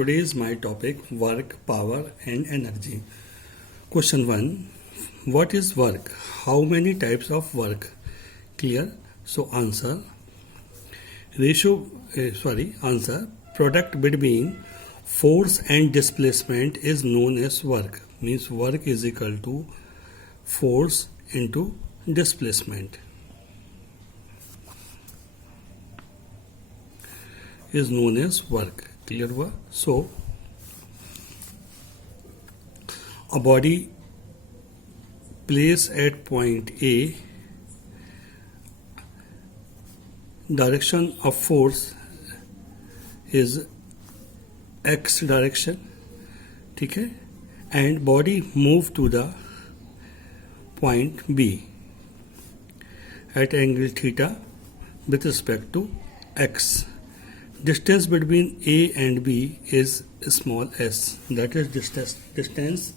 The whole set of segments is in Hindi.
Today is my topic work, power and energy. Question 1. What is work? How many types of work? Clear? So answer. Answer. Product between force and displacement is known as work. Means work is equal to force into displacement. Is known as work. Clear हुआ? So a body placed at point A, direction of force is x direction, ठीक है, and body move to the point B at angle theta with respect to x. Distance between A and B is small s. That is distance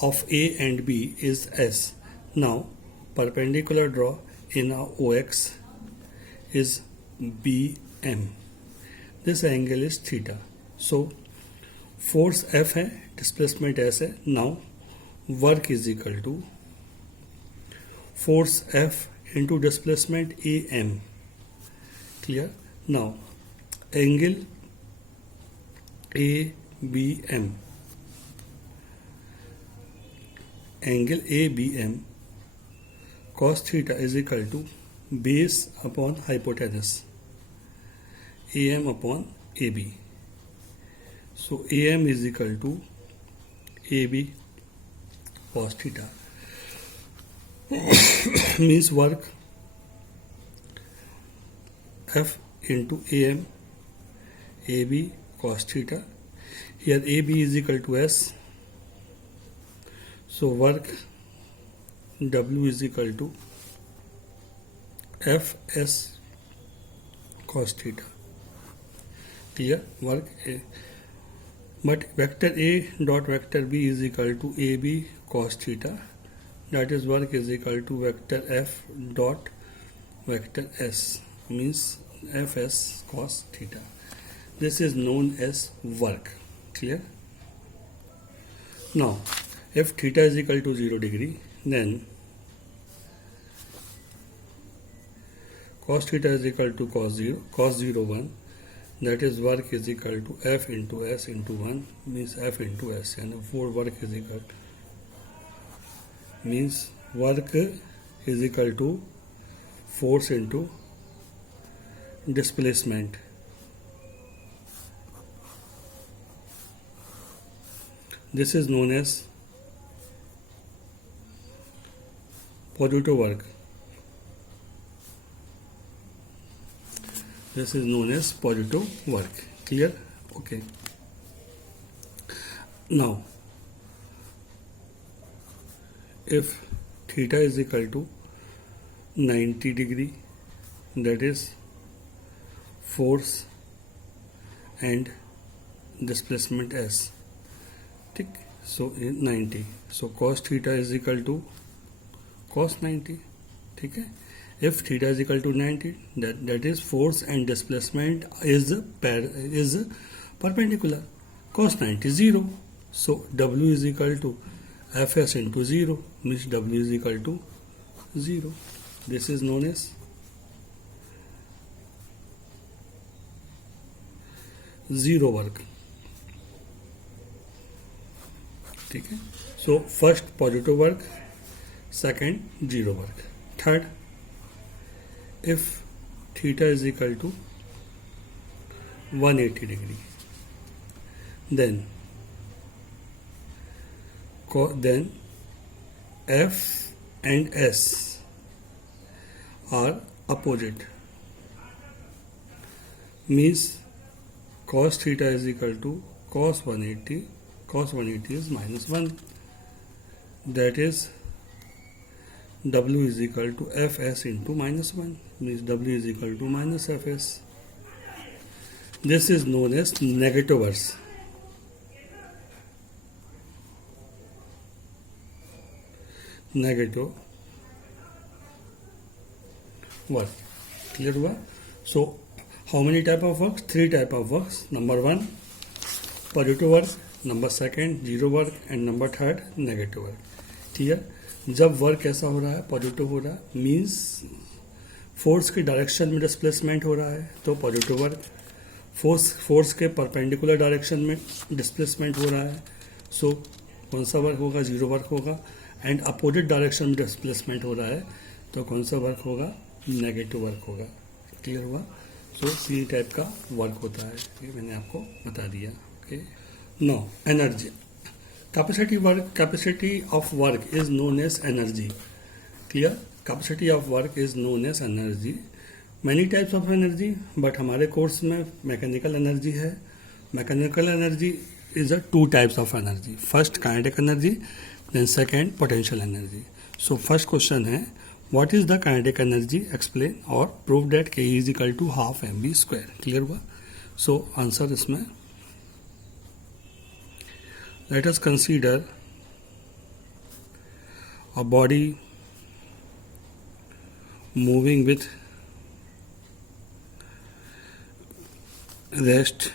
of A and B is s. Now perpendicular draw in a OX is BM. This angle is theta. So force F है, displacement s है. Now work is equal to force F into displacement AM. Clear? Now angle ABM, angle ABM cos theta is equal to base upon hypotenuse AM upon AB. So AM is equal to AB cos theta. Means work F into AM AB cos theta. Here AB is equal to S. So work W is equal to Fs cos theta. Clear? Work A. But vector A dot vector B is equal to AB cos theta. That is work is equal to vector F dot vector S. Means Fs cos theta. This is known as work. Clear? Now if theta is equal to 0 degree, then cos theta is equal to cos 0 1. That is work is equal to F into S into 1, means F into S, and 4 work is equal means work is equal to force into displacement. This is known as positive work. This is known as positive work. Clear? Okay. Now, if theta is equal to 90 degree, that is force and displacement S. So 90. So cos theta is equal to cos 90. ठीक है? If theta is equal to 90, that is force and displacement is perpendicular. Cos 90 0. So W is equal to Fs into 0, means W is equal to 0. This is known as zero work. ठीक है? So first positive work, second zero work. Third, if theta is equal to 180 degree, then F and S are opposite. Means cos theta is equal to cos 180. Cos 180 is minus 1. That is W is equal to Fs into minus 1. Means W is equal to minus Fs. This is known as negative verse. Negative work. Clear हुआ? So how many type of works? 3 type of works. Number 1, positive work, number second zero work and number third negative work. Clear. जब वर्क ऐसा हो रहा है, पॉजिटिव हो रहा है, मींस फोर्स की डायरेक्शन में डिस्प्लेसमेंट हो रहा है तो पॉजिटिव वर्क, फोर्स के परपेंडिकुलर डायरेक्शन में डिस्प्लेसमेंट हो रहा है, सो कौन सा वर्क होगा, जीरो वर्क होगा। एंड अपोजिट डायरेक्शन में डिस्प्लेसमेंट हो रहा है तो कौन सा वर्क होगा, नेगेटिव वर्क होगा। क्लियर हुआ। सो सी टाइप का वर्क होता है, ये मैंने आपको बता दिया। Okay, no energy, capacity of work is known as energy. Clear. Capacity of work is known as energy. Many types of energy, but हमारे कोर्स में मैकेनिकल एनर्जी है। Mechanical energy is a two types of energy. First kinetic energy, then second potential energy. So first question है, what is the kinetic energy? Explain or prove that K is equal to half mv square. Clear हुआ? So answer इसमें, let us consider a body moving with rest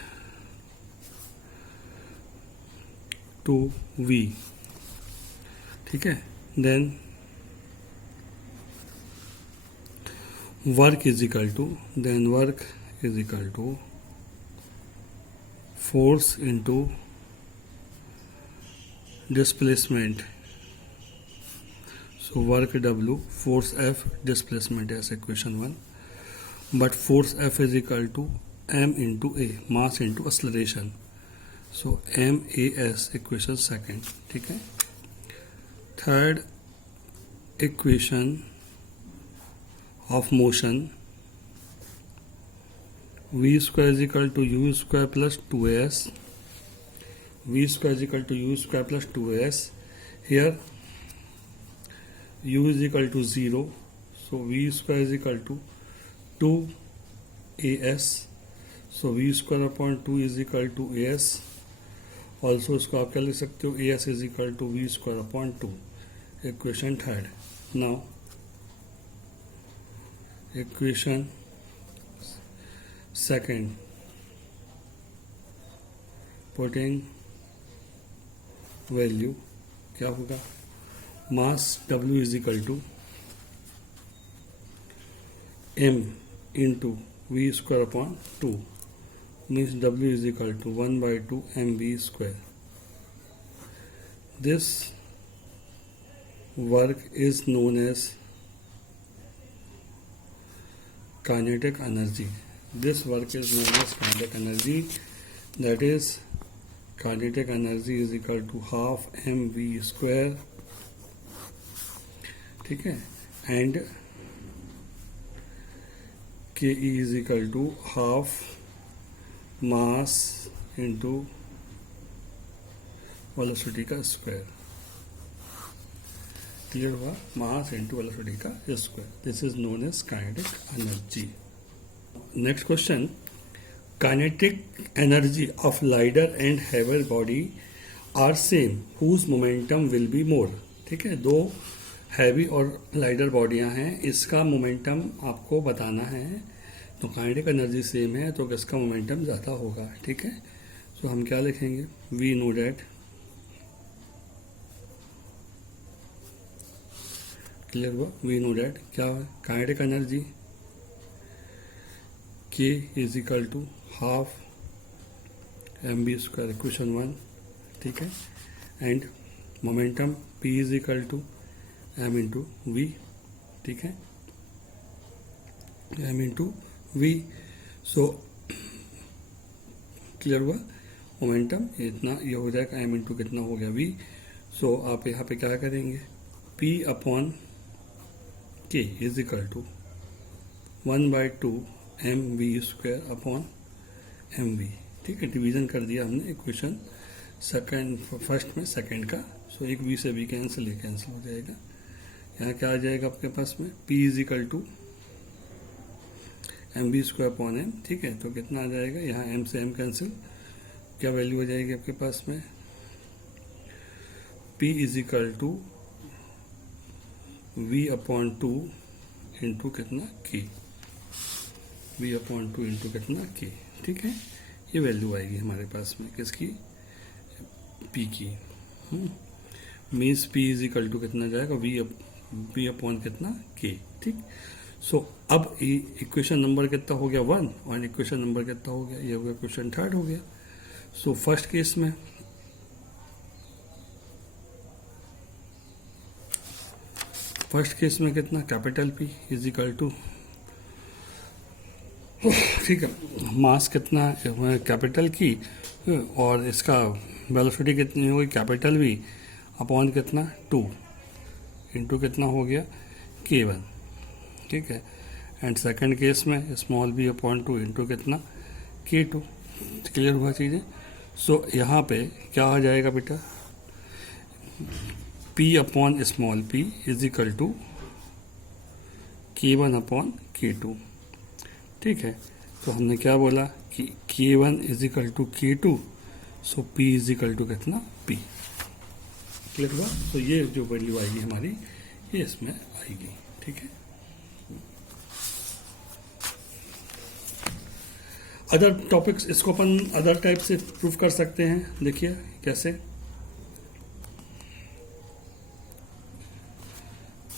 to v, ठीक है। Then work is equal to force into displacement. So work W, force F, displacement S equation 1, but force F is equal to m into a, mass into acceleration. So MAS equation second, ठीक है। Third equation of motion, v square is equal to u square plus 2as, v square is equal to u square plus 2as। Here u is equal to 0, so v square is equal to 2as, so v square upon 2 is equal to as। Also इसको आप क्या लिख सकते हो, as is equal to v square upon 2, equation third. Now equation second, putting value क्या होगा, mass W is equal to m into v square upon 2, means W is equal to 1/2 mv square. This work is known as kinetic energy. This work is known as kinetic energy. That is, kinetic energy is equal to half mv square. ठीक है, and Ke is equal to half mass into velocity का स्क्वायर। क्लियर हुआ, मास इंटू वेलोसिटी का square. This is known as kinetic energy. Next question, kinetic energy of lighter and heavier body are same whose momentum will be more. ठीक है, दो हैवी और लाइटर बॉडियां हैं, इसका मोमेंटम आपको बताना है। तो काइनेटिक एनर्जी सेम है तो किसका मोमेंटम ज़्यादा होगा। ठीक है, तो हम क्या लिखेंगे, वी नो डैट, क्लियर हुआ, वी नो डैट क्या है, kinetic energy K is equal to half mv square, equation 1, ठीक है। And momentum P is equal to m into v, ठीक है, m इंटू v। सो क्लियर हुआ, मोमेंटम इतना ये हो जाएगा, m इंटू कितना हो गया v। सो आप यहाँ पे क्या करेंगे, p upon k is equal to 1/2 mv square upon mv। ठीक है, डिवीजन कर दिया हमने इक्वेशन सेकंड, फर्स्ट में सेकंड का। सो एक v से v कैंसिल, ये कैंसिल हो जाएगा। यहाँ क्या आ जाएगा आपके पास में, p is equal to mv square upon m। ठीक है, तो कितना आ जाएगा, यहाँ m से m कैंसिल, क्या वैल्यू हो जाएगी आपके पास में, p is equal to v upon 2 into कितना k, v अपॉन 2 इंटू कितना k। ठीक है, ये वैल्यू आएगी हमारे पास में किसकी, पी की। Means P is equal to कितना जाएगा, वी अपॉन कितना, के। ठीक। सो अब इक्वेशन नंबर कितना हो गया 1 और इक्वेशन नंबर कितना हो गया, ये हो गया क्वेश्चन थर्ड हो गया। सो फर्स्ट केस में कितना, capital P is equal to, ठीक है, मास कितना है कैपिटल की, और इसका वेलोसिटी कितनी होगी कैपिटल वी अपॉन कितना 2 इंटू कितना हो गया K1। ठीक है। एंड सेकंड केस में स्मॉल बी अपॉन 2 इंटू कितना K2। क्लियर हुआ चीज़ें। सो यहाँ पे क्या आ जाएगा बेटा, P upon small p is equal to K1 upon K2। ठीक है। तो हमने क्या बोला कि K1 is equal to K2, so P is equal to कितना P। क्लियर हुआ। तो ये जो वैल्यू आएगी हमारी, ये इसमें आएगी। ठीक है। अदर टॉपिक्स, इसको अपन अदर टाइप से प्रूव कर सकते हैं। देखिए कैसे।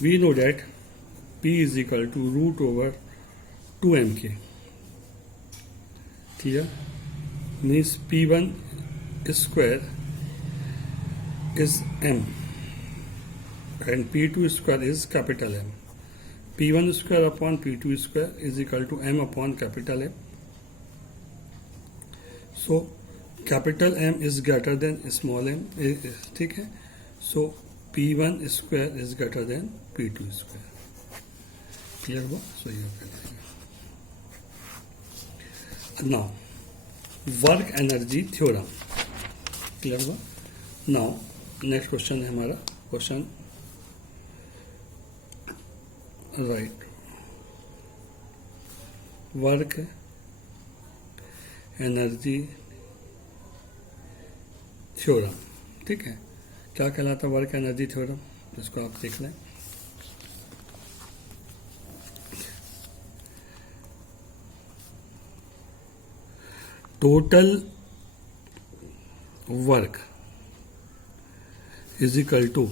We know that P is equal to root over 2mk। Clear. Means P1 square is m and P2 square is capital M. P1 square upon P2 square is equal to m upon capital M. So capital M is greater than small m. ठीक है। So P1 square is greater than P2 square. Clear हुआ। So ये now work energy theorem। Clear हुआ। Now नेक्स्ट क्वेश्चन है हमारा, question right work energy theorem. ठीक है। क्या कहलाता है वर्क एनर्जी थ्योरम, इसको आप देख लें। Total work is equal to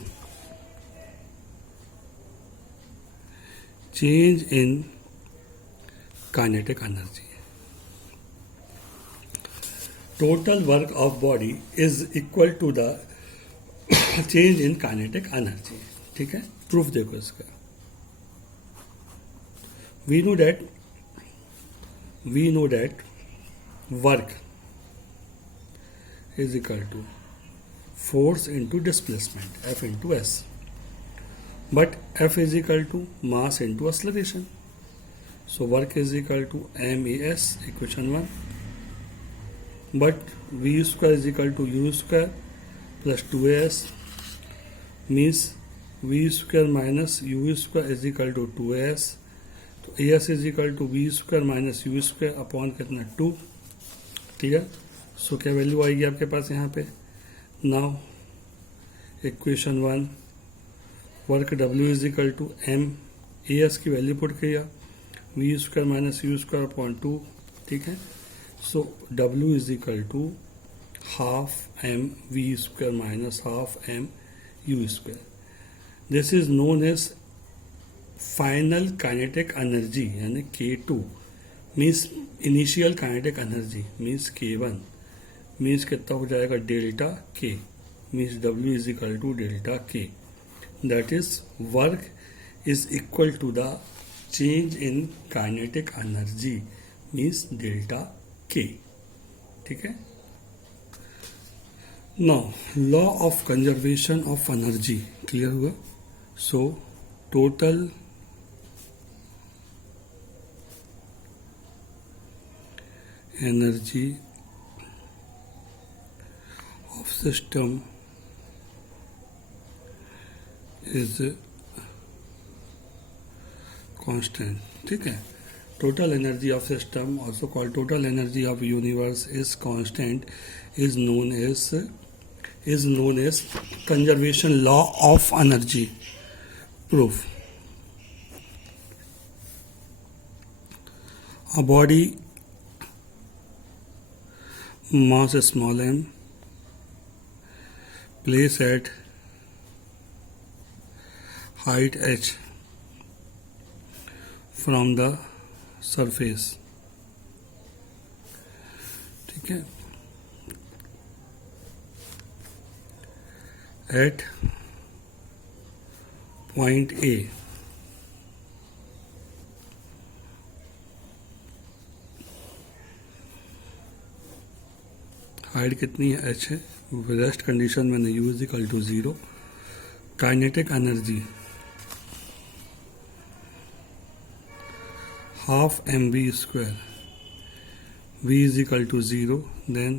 change in kinetic energy. Total work of body is equal to the change in kinetic energy. ठीक है। प्रूफ देखो इसका। we know that work is equal to force into displacement F into S, but F is equal to mass into acceleration, so work is equal to MES, equation 1, but V square is equal to U square plus 2AS, means V square minus U square is equal to 2AS, तो AS is equal to V square minus U square upon कितना 2। क्लियर। सो क्या वैल्यू आएगी आपके पास यहाँ पे, now equation 1 work W is equal to m, AS की वैल्यू पुट किया, V square minus U square upon 2। ठीक है। सो W is equal to half m V square minus half m U square. This is known as final kinetic energy यानी K2 means initial kinetic energy means K1 means कितना हो जाएगा delta K means W is equal to delta K. That is work is equal to the change in kinetic energy means delta K. ठीक है। Now law of conservation of energy clear हुआ। So total energy of system is constant। ठीक है। total energy of system also called total energy of universe is constant is known as conservation law of energy proof। a body mass small m, place at height h from the surface. ठीक है, at point A हाइट कितनी है, एच है. रेस्ट कंडीशन में u is equal to 0. Kinetic energy half M V square, V is equal to 0, then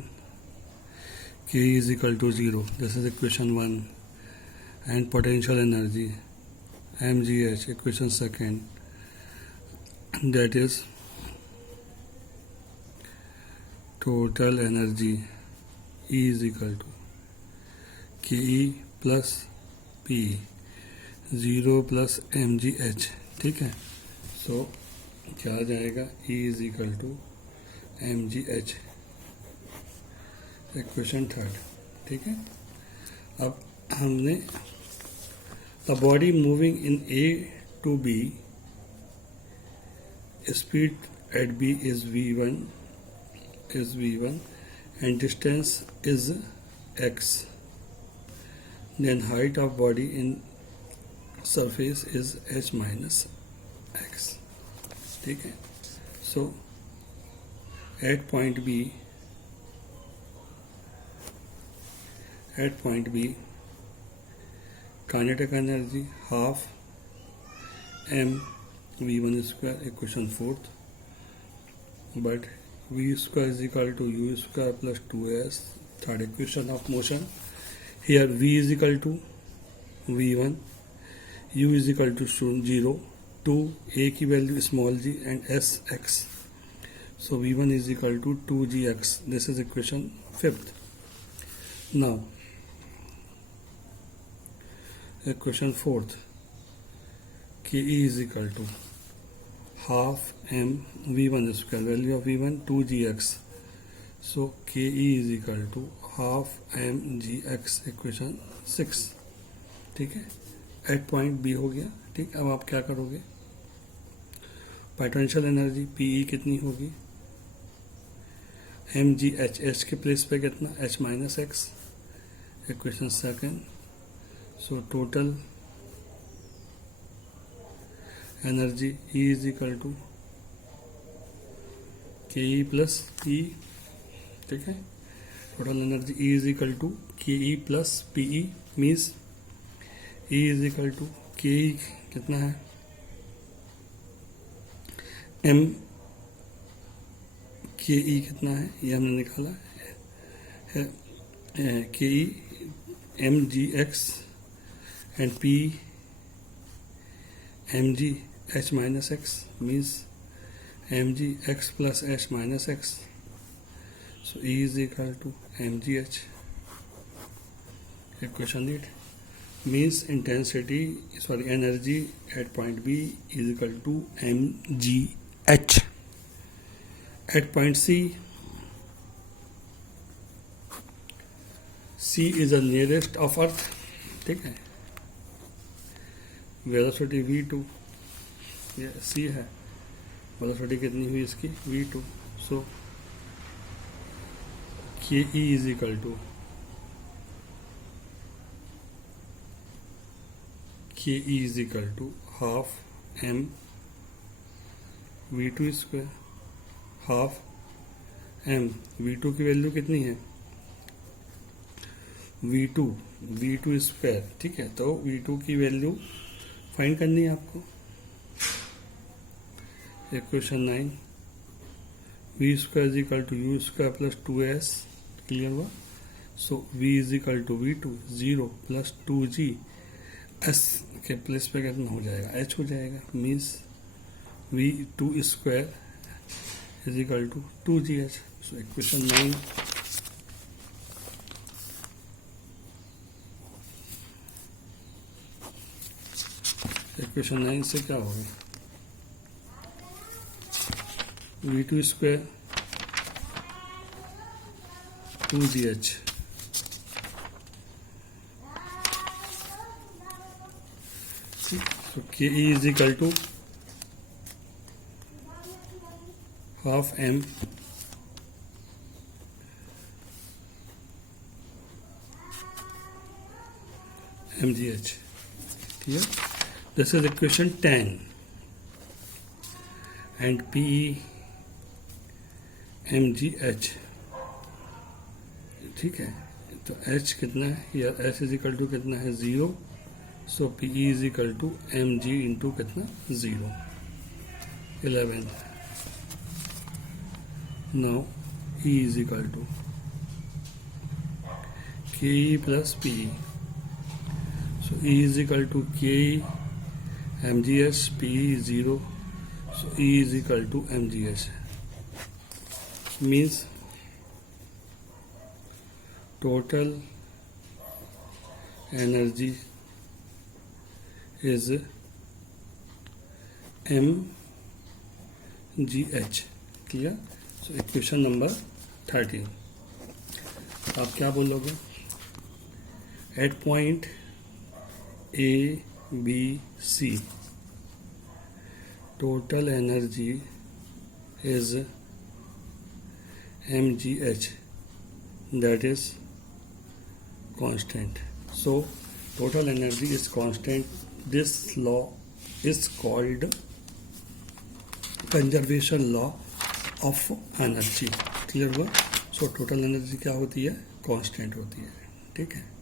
K is equal to 0. This is equation 1. And potential energy M G H, equation second, that is total energy E is equal to KE plus P, 0 plus mgh. ठीक है, सो क्या आ जाएगा, E is equal to mgh, equation third. ठीक है, अब हमने the body moving in A to B, speed at B is v1 and distance is x, then height of body in surface is h minus x. ठीक है, so at point B kinetic energy half m v1 square, equation fourth, but v square is equal to u square plus 2s, third equation of motion. Here v is equal to v1, u is equal to 0, 2 a की value small g and s x, so v1 is equal to 2gx. This is equation fifth. Now equation fourth, ke is equal to half m v1 square, value of v1 2gx, so ke is equal to half m gx, equation 6. ठीक है, एट पॉइंट बी हो गया. ठीक, अब आप क्या करोगे, पोटेंशियल एनर्जी पीई कितनी होगी, एम जी एच, एच के प्लेस पे कितना, H minus X, equation second. So total energy E is equal to K E plus E. ठीक है, total energy E is equal to K E plus P E, means E is equal to K E कितना है, एम के ई कितना है, ये हमने निकाला है, K E M G X and P M G h minus x, means mg x plus h minus x, so E is equal to mgh, equation 8. means energy at point B is equal to mgh. At point C is the nearest of earth. ठीक है, वेलोसिटी v2, ये c है, वेलोसिटी कितनी हुई इसकी v2, so K E is equal to half m v2 square, half m v2 की वैल्यू कितनी है, v2 स्क्वायर. ठीक है, तो v2 की वैल्यू फाइंड करनी है आपको. इक्वेशन 9, वी square is equal to u square plus 2s, clear हुआ. So v is equal to v2 0 plus 2g, s के प्लेस पे कितना हो जाएगा, h हो जाएगा, means v2 square is equal to 2gh. So equation 9 equation 9 से क्या होगा, v2 square 2gh. So Ke is equal to half m mgh. Clear? This is equation 10. And Pe mgh. ठीक है, तो h कितना है, या h इज इक्वल टू कितना है 0. So Pe is equal to mg into कितना 0. 11. Now E is equal to Ke plus Pe. So E is equal to Ke mgs, Pe 0. So E is equal to mgs. Means total energy is mgh. Clear? So equation number 13. आप क्या बोलोगे? At point A, B, C, total energy is mgh, that is constant. So total energy is constant. This law is called conservation law of energy. Clear हुआ? So total energy क्या होती है? Constant होती है. ठीक है.